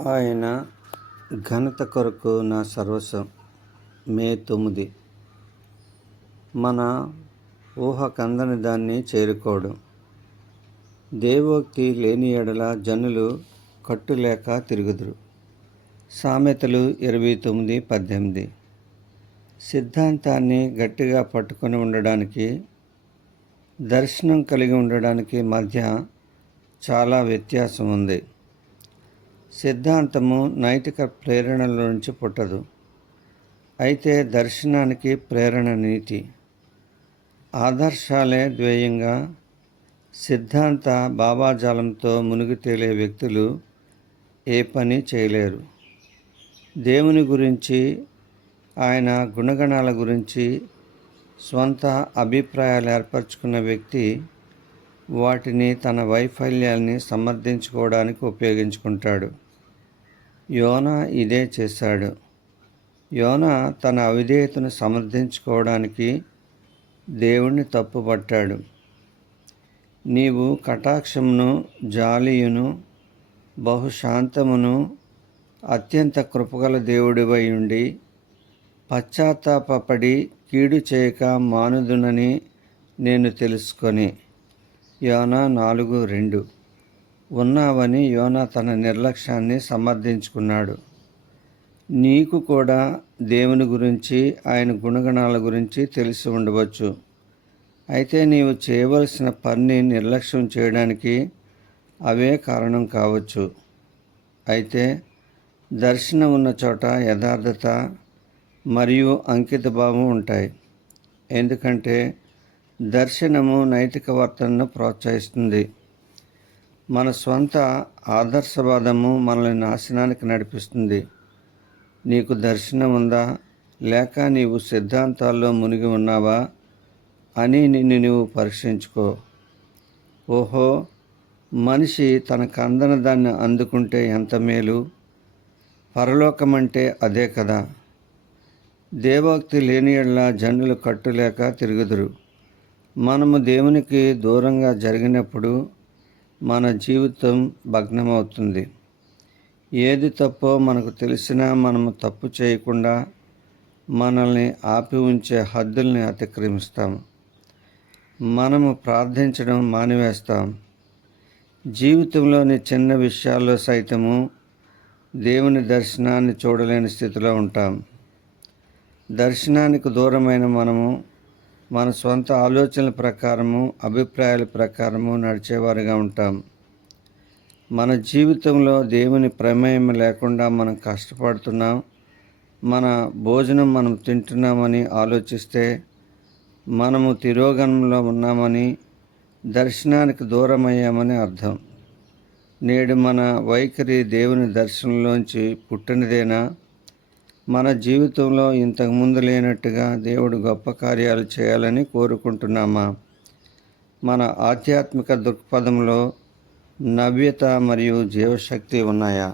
ఆయన ఘనత కొరకు నా సర్వస్వం. మే 9. మన ఊహకందని దాన్ని చేరుకోవడం. దేవోక్తి లేని ఎడల జనులు కట్టులేక తిరుగుదురు. సామెతలు 29:18. సిద్ధాంతాన్ని గట్టిగా పట్టుకొని ఉండడానికి, దర్శనం కలిగి ఉండడానికి మధ్య చాలా వ్యత్యాసం ఉంది. సిద్ధాంతము నైతిక ప్రేరణల నుంచి పుట్టదు. అయితే దర్శనానికి ప్రేరణ నీతి. ఆదర్శాలే ధ్యేయంగా సిద్ధాంత భావాజాలంతో మునిగి తేలే వ్యక్తులు ఏ పని చేయలేరు. దేవుని గురించి, ఆయన గుణగణాల గురించి స్వంత అభిప్రాయాలు ఏర్పరచుకున్న వ్యక్తి వాటిని తన వైఫల్యాన్ని సమర్థించుకోవడానికి ఉపయోగించుకుంటాడు. యోనా ఇదే చేశాడు. యోనా తన అవిధేయతను సమర్థించుకోవడానికి దేవుణ్ణి తప్పుపట్టాడు. నీవు కటాక్షమును, జాలియును, బహుశాంతమును, అత్యంత కృపగల దేవుడివై ఉండి పశ్చాత్తాపపడి కీడు చేయక మానుదునని నేను తెలుసుకొని. యోనా 4:2. ఉన్నావని యోనా తన నిర్లక్ష్యాన్ని సమర్థించుకున్నాడు. నీకు కూడా దేవుని గురించి, ఆయన గుణగణాల గురించి తెలిసి ఉండవచ్చు. అయితే నీవు చేయవలసిన పని నిర్లక్ష్యం చేయడానికి అవే కారణం కావచ్చు. అయితే దర్శనం ఉన్న చోట యథార్థత మరియు అంకితభావం ఉంటాయి. ఎందుకంటే దర్శనము నైతిక వర్తనను ప్రోత్సహిస్తుంది. మన స్వంత ఆదర్శవాదము మనల్ని నాశనానికి నడిపిస్తుంది. నీకు దర్శనం ఉందా, లేక నీవు సిద్ధాంతాల్లో మునిగి ఉన్నావా అని నిన్ను నీవు పరీక్షించుకో. ఓహో, మనిషి తనకు అందని దాన్ని అందుకుంటే ఎంత మేలు. పరలోకమంటే అదే కదా. దేవోక్తి లేని యెడల జనులు కట్టులేక తిరుగుదురు. మనము దేవునికి దూరంగా జరిగినప్పుడు మన జీవితం భగ్నమవుతుంది. ఏది తప్పో మనకు తెలిసినా మనము తప్పు చేయకుండా మనల్ని ఆపి ఉంచే హద్దుల్ని అతిక్రమిస్తాం. మనము ప్రార్థించడం మానివేస్తాం. జీవితంలోని చిన్న విషయాల్లో సైతము దేవుని దర్శనాన్ని చూడలేని స్థితిలో ఉంటాం. దర్శనానికి దూరమైన మనము మన సొంత ఆలోచనల ప్రకారము, అభిప్రాయాల ప్రకారము నడిచేవారుగా ఉంటాం. మన జీవితంలో దేవుని ప్రమేయం లేకుండా మనం కష్టపడుతున్నాం, మన భోజనం మనం తింటున్నామని ఆలోచిస్తే మనము తిరోగమనంలో ఉన్నామని, దర్శనానికి దూరమయ్యామని అర్థం. నేడు మన వైఖరి దేవుని దర్శనంలోంచి పుట్టినదేనా? మన జీవితంలో ఇంతకుముందు లేనట్టుగా దేవుడు గొప్ప కార్యాలు చేయాలని కోరుకుంటున్నామా? మన ఆధ్యాత్మిక దృక్పథంలో నవ్యత మరియు జీవశక్తి ఉన్నాయా?